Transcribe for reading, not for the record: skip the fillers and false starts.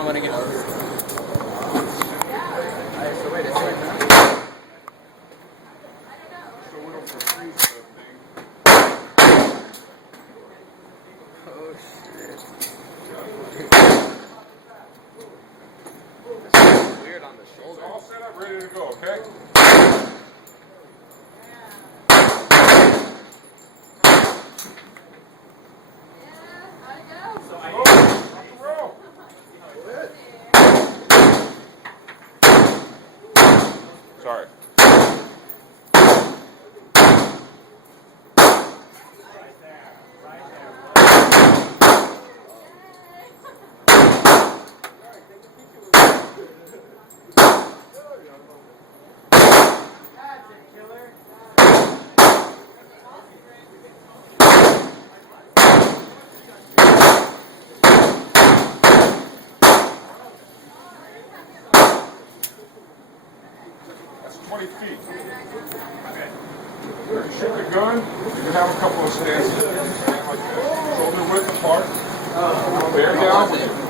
I'm gonna get over. So wait a second. Oh shit. That's weird on the shoulder. All set up, ready to go, okay? Sorry. That's 20 feet. Where you shoot the gun, you can have a couple of stances. Stand like this. Shoulder width apart. Bear down.